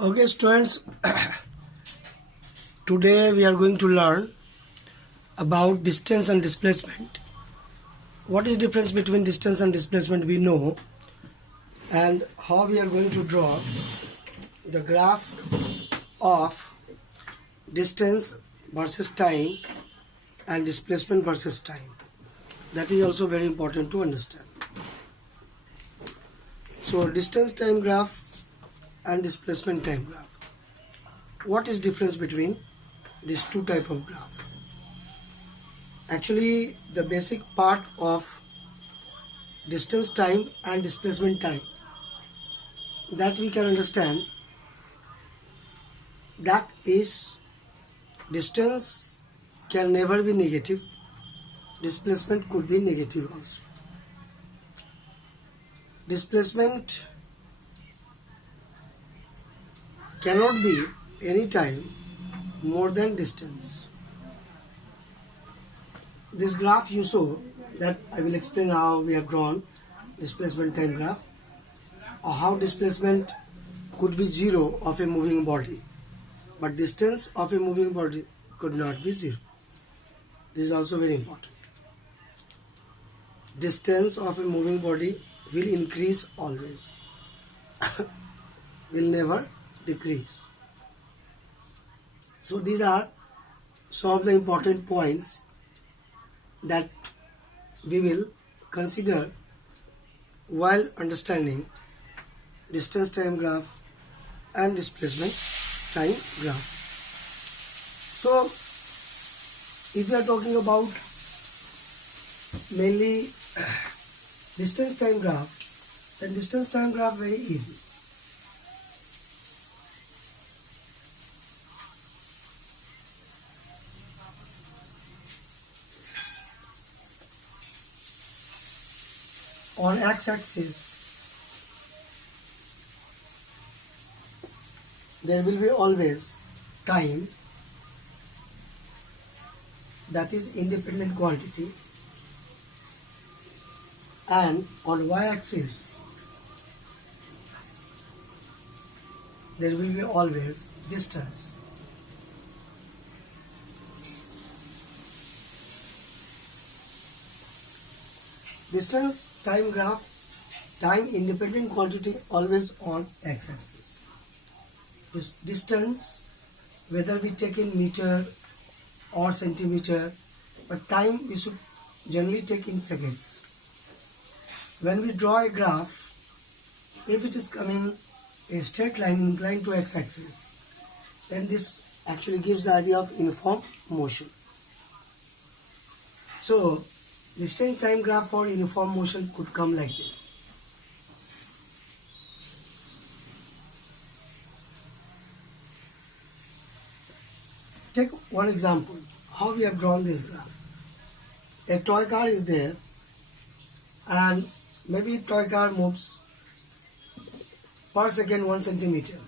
Okay, students, today we are going to learn about distance and displacement. What is the difference between distance and displacement we know, and how we are going to draw the graph of distance versus time and displacement versus time. That is also very important to understand. So distance time graph and displacement time graph. What is difference between these two type of graph? Actually, the basic part of distance time and displacement time that we can understand, that is, distance can never be negative, displacement could be negative also. Displacement cannot be any time more than distance. This graph you saw, that I will explain how we have drawn displacement time graph, or how displacement could be zero of a moving body, but distance of a moving body could not be zero. This is also very important. Distance of a moving body will increase always, will never decrease. So these are some of the important points that we will consider while understanding distance time graph and displacement time graph. So if we are talking about mainly distance time graph, then distance time graph very easy. On x-axis there will be always time, that is independent quantity, and on y-axis there will be always distance. Distance time graph, time independent quantity always on x-axis. This distance, whether we take in meter or centimeter, but time we should generally take in seconds. When we draw a graph, if it is coming a straight line inclined to x-axis, then this actually gives the idea of uniform motion. So distance time graph for uniform motion could come like this. Take one example, how we have drawn this graph. A toy car is there, and maybe toy car moves per second 1 centimeter.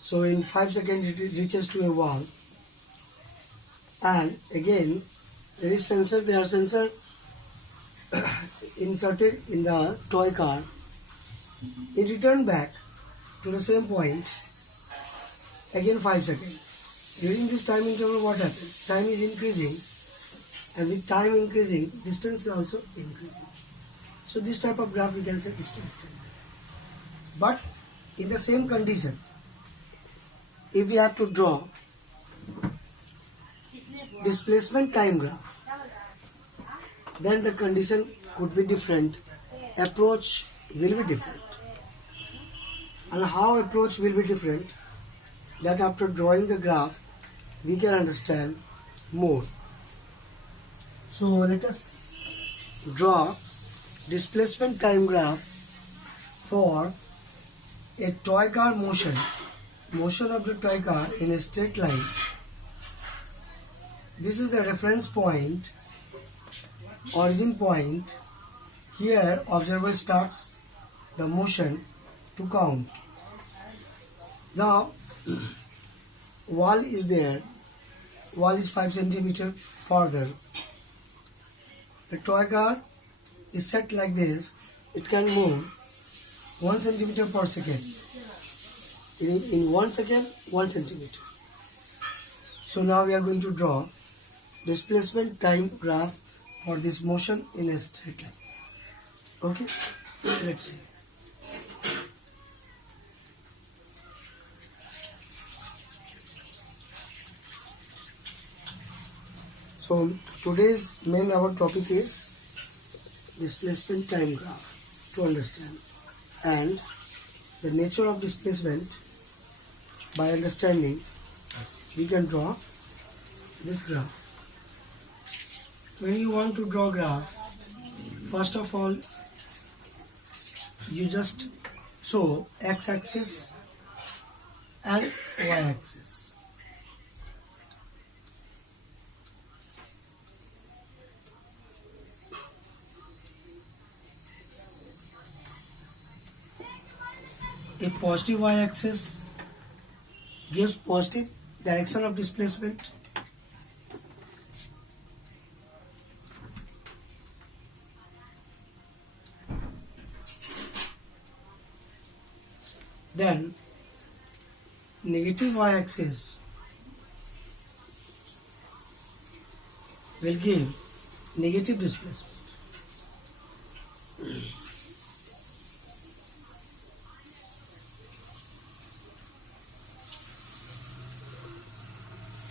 So in 5 seconds it reaches to a wall, and again there are sensor inserted in the toy car. It returned back to the same point, again 5 seconds. During this time interval, what happens? Time is increasing, and with time increasing, distance is also increasing. So this type of graph we can say distance time. But in the same condition, if we have to draw displacement time graph, then the condition could be different, approach will be different. And how approach will be different, that after drawing the graph we can understand more. So let us draw displacement time graph for a toy car motion of the toy car in a straight line. This is the reference point, origin point. Here observer starts the motion to count. Now wall is there, wall is 5 centimeter further. The toy car is set like this, it can move 1 centimeter per second. in 1 second 1 centimeter. So now we are going to draw displacement time graph for this motion in a straight line. Okay, let's see. So today's main our topic is displacement time graph to understand, and the nature of displacement. By understanding, we can draw this graph. When you want to draw graph, first of all, you just show x-axis and y-axis. If positive y-axis gives positive direction of displacement, then negative y-axis will give negative displacement.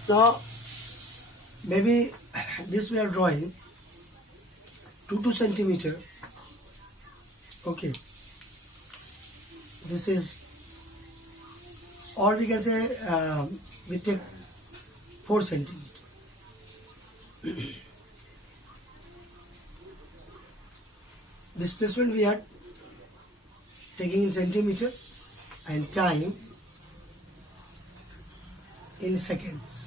Now, maybe this we are drawing 2 centimeter. Okay, this is, or we can say we take 4 centimeter. Displacement we are taking in centimeter and time in seconds.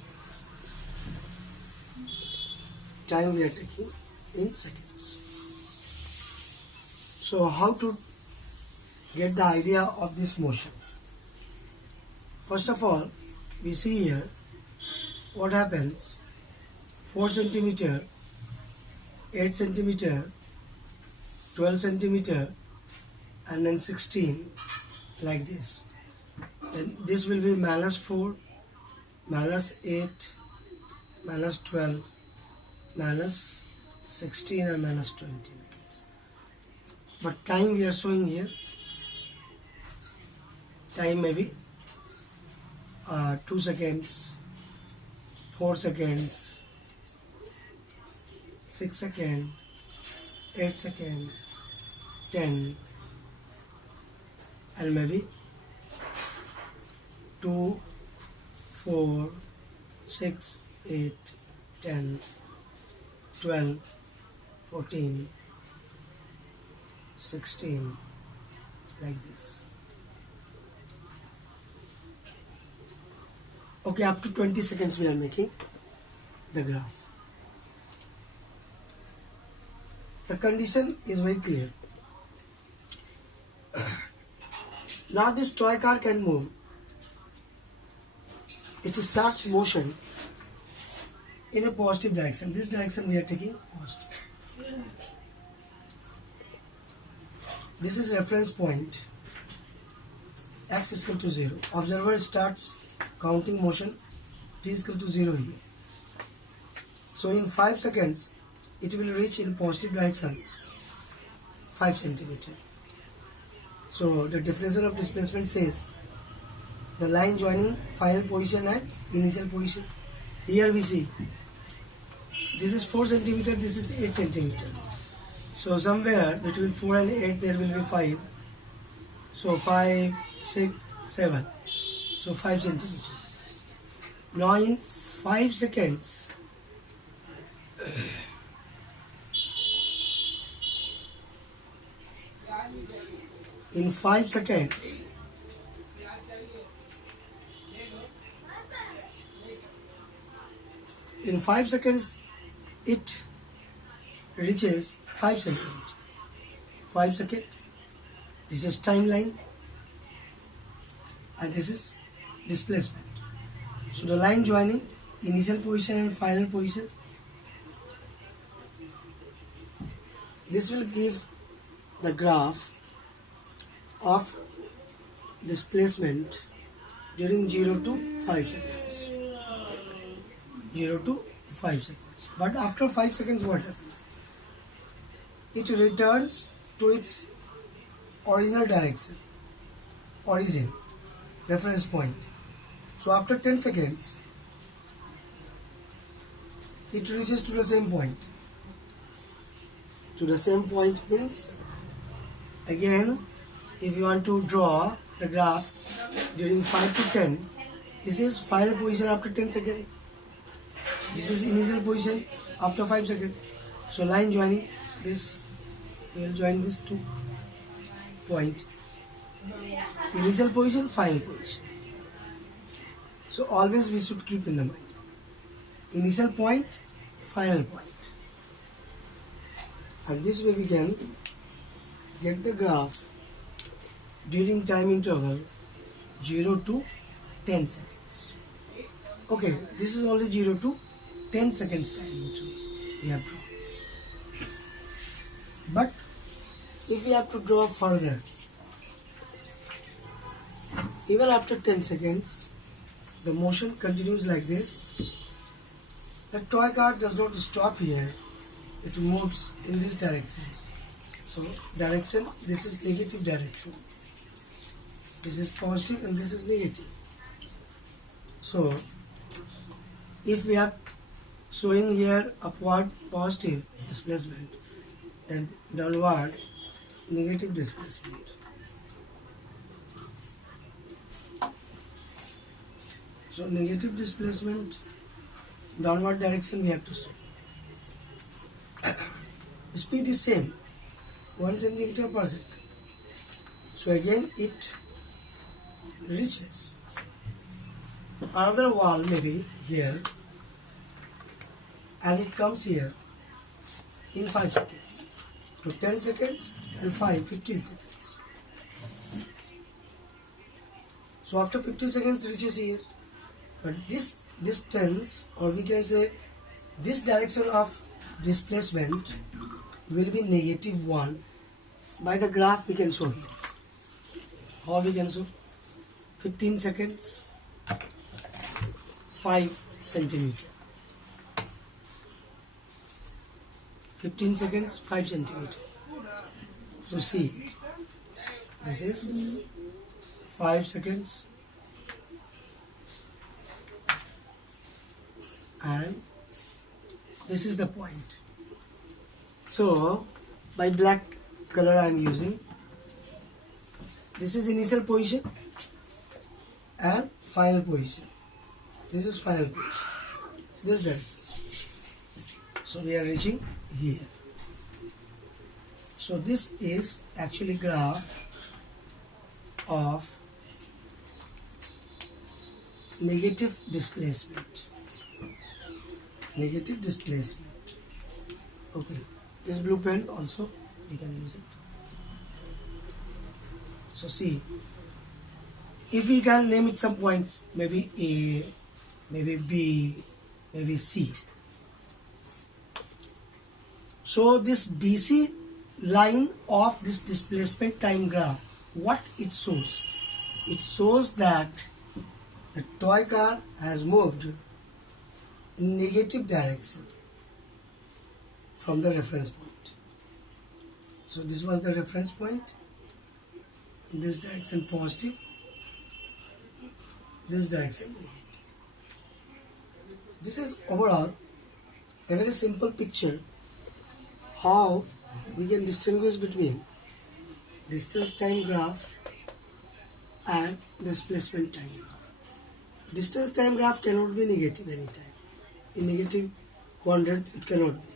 Time we are taking in seconds. So how to get the idea of this motion? First of all, we see here what happens. 4 centimeter, 8 centimeter, 12 centimeter, and then 16, like this. Then this will be -4, -8, -12, -16, and -20. But time we are showing here, time maybe 2 seconds, 4 seconds, 6 seconds, 8 seconds, 10, and maybe 2, 4, 6, 8, 10, 12, 14, 16, like this. Okay, up to 20 seconds we are making the graph. The condition is very clear. Now this toy car can move. It starts motion in a positive direction. This direction we are taking positive. This is reference point. X is equal to 0. Observer starts counting motion. T is equal to 0 here. So in 5 seconds, it will reach in positive direction 5 centimeter. So the definition of displacement says the line joining final position and initial position. Here we see this is 4 centimeter, this is 8 centimeter. So somewhere between 4 and 8 there will be 5. So 5, 6, 7. So 5 centimeter. Now in 5 seconds, in 5 seconds, it reaches 5 centimeters. 5 seconds. This is timeline, and this is displacement. So the line joining initial position and final position. This will give the graph of displacement during 0 to 5 seconds. 0 to 5 seconds. But after 5 seconds, what happens? It returns to its original direction, origin, reference point. So after 10 seconds, it reaches to the same point. To the same point means, again, if you want to draw the graph during 5 to 10, this is final position after 10 seconds. This is initial position after 5 seconds. So line joining this, we will join this two point. Initial position, final position. So always we should keep in the mind. Initial point, final point. And this way we can get the graph during time interval 0 to 10 seconds. Okay, this is only 0 to 10 seconds time interval we have drawn. But if we have to draw further, even after 10 seconds, the motion continues like this. The toy car does not stop here. It moves in this direction. So direction, this is negative direction. This is positive and this is negative. So if we are showing here upward positive displacement, then downward negative displacement. So negative displacement, downward direction we have to show. The speed is same, 1 centimeter per second. So again it reaches another wall maybe here, and it comes here in 5 seconds. To 10 seconds and 15 seconds. So after 15 seconds reaches here. But this distance, or we can say this direction of displacement will be -1. By the graph we can show here. How we can show? 15 seconds, 5 centimeter. 15 seconds, 5 centimeter. So see, this is 5 seconds and this is the point. So by black color I am using. This is initial position and final position. This is final position. This direction. So we are reaching here. So this is actually graph of negative displacement. Negative displacement. Okay. This blue pen also we can use it. So see, if we can name it some points, maybe A, maybe B, maybe C. So this BC line of this displacement time graph, what it shows? It shows that the toy car has moved in negative direction from the reference point. So this was the reference point. In this direction positive, this direction negative. This is overall a very simple picture how we can distinguish between distance time graph and displacement time graph. Distance time graph cannot be negative anytime. In negative quadrant it cannot be,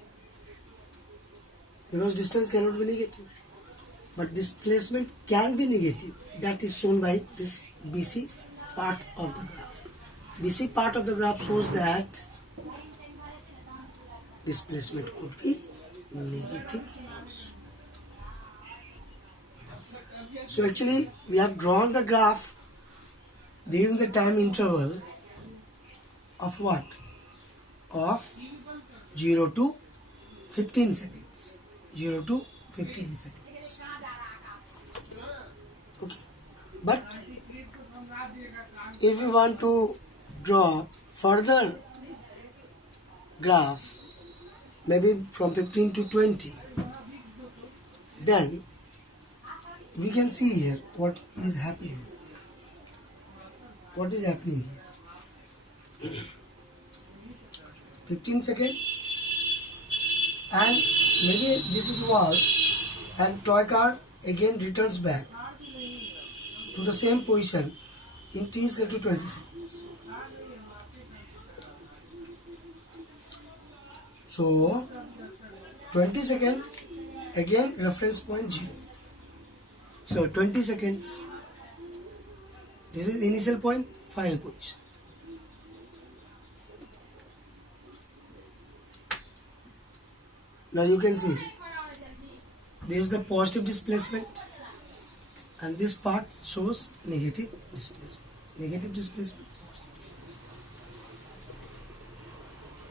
because distance cannot be negative. But displacement can be negative. That is shown by this BC part of the graph. BC part of the graph shows that displacement could be negative also. So actually we have drawn the graph during the time interval of what? Of 0 to 15 seconds. 0 to 15 seconds. Okay. But If we want to draw further graph, maybe from 15 to 20, then we can see here what is happening. What is happening here? 15 seconds, and maybe this is wall, and toy car again returns back to the same position in t is equal to 20 seconds. So 20 seconds, again reference point 0. So 20 seconds, this is initial point, final position. Now you can see this is the positive displacement, and this part shows negative displacement. Negative displacement, positive displacement.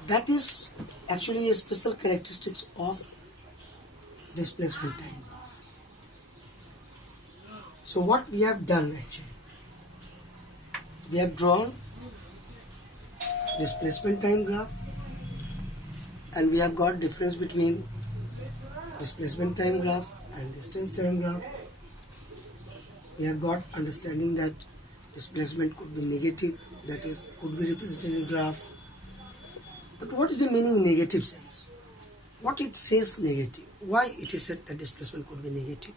That is actually a special characteristics of displacement time. So what we have done actually, we have drawn displacement time graph, and we have got difference between displacement time graph and distance time graph. We have got understanding that displacement could be negative, that is could be represented in graph. But what is the meaning in negative sense? What it says negative? Why it is said that displacement could be negative?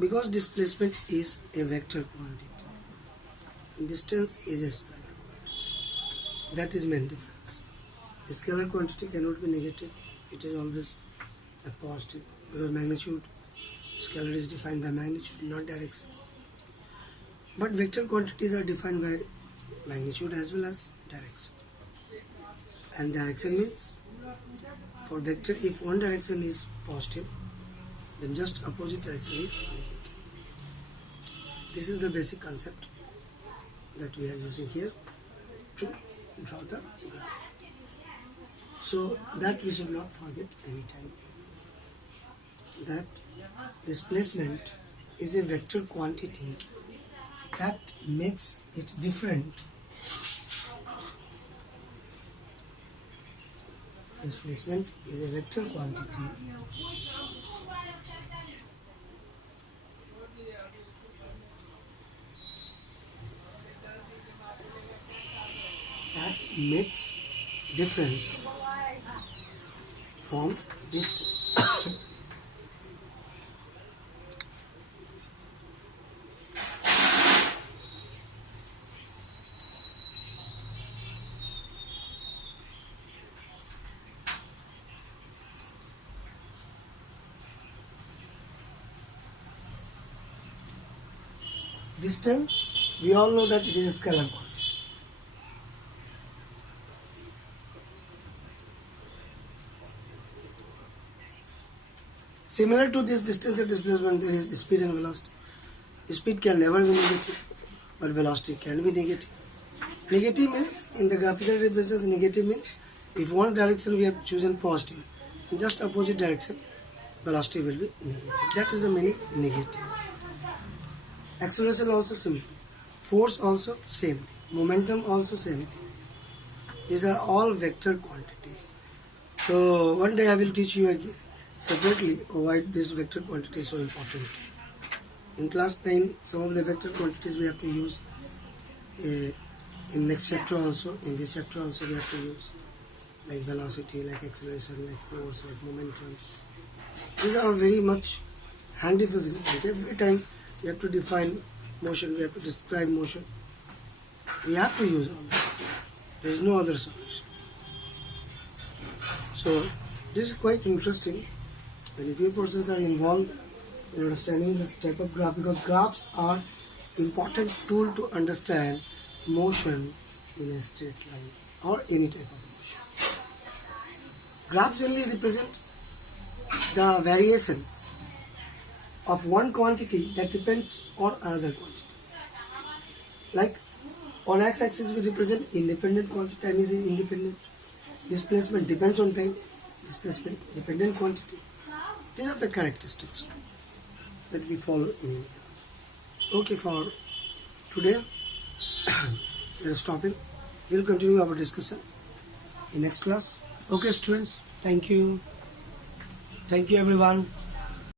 Because displacement is a vector quantity and distance is a scalar quantity. That is main difference. A scalar quantity cannot be negative, it is always a positive, because magnitude, scalar is defined by magnitude, not direction. But vector quantities are defined by magnitude as well as direction. And direction means, for vector, if one direction is positive, then just opposite direction is negative. This is the basic concept that we are using here to draw the graph. So that we should not forget any time, that displacement is a vector quantity that makes it different. Displacement is a vector quantity that makes difference from distance. Distance, we all know that it is a scalar quantity. Similar to this distance and displacement, there is speed and velocity. Speed can never be negative, but velocity can be negative. Negative means, in the graphical representation, negative means if one direction we have chosen positive, in just opposite direction, velocity will be negative. That is the meaning negative. Acceleration also same. Force also same. Momentum also same. These are all vector quantities. So one day I will teach you again separately why this vector quantity is so important. In class 9, some of the vector quantities we have to use in next chapter also. In this chapter also we have to use, like velocity, like acceleration, like force, like momentum. These are very much handy physically. Every time we have to define motion, we have to describe motion. We have to use all this. There is no other solution. So this is quite interesting. And if you persons are involved in understanding this type of graph, because graphs are important tool to understand motion in a straight line or any type of motion. Graphs generally represent the variations of one quantity that depends on another quantity. Like on x-axis we represent independent quantity, time is independent. Displacement depends on time, displacement dependent quantity. These are the characteristics that we follow in. Okay, for today Let us stopping. We'll continue our discussion in next class. Okay, students. Thank you. Thank you, everyone.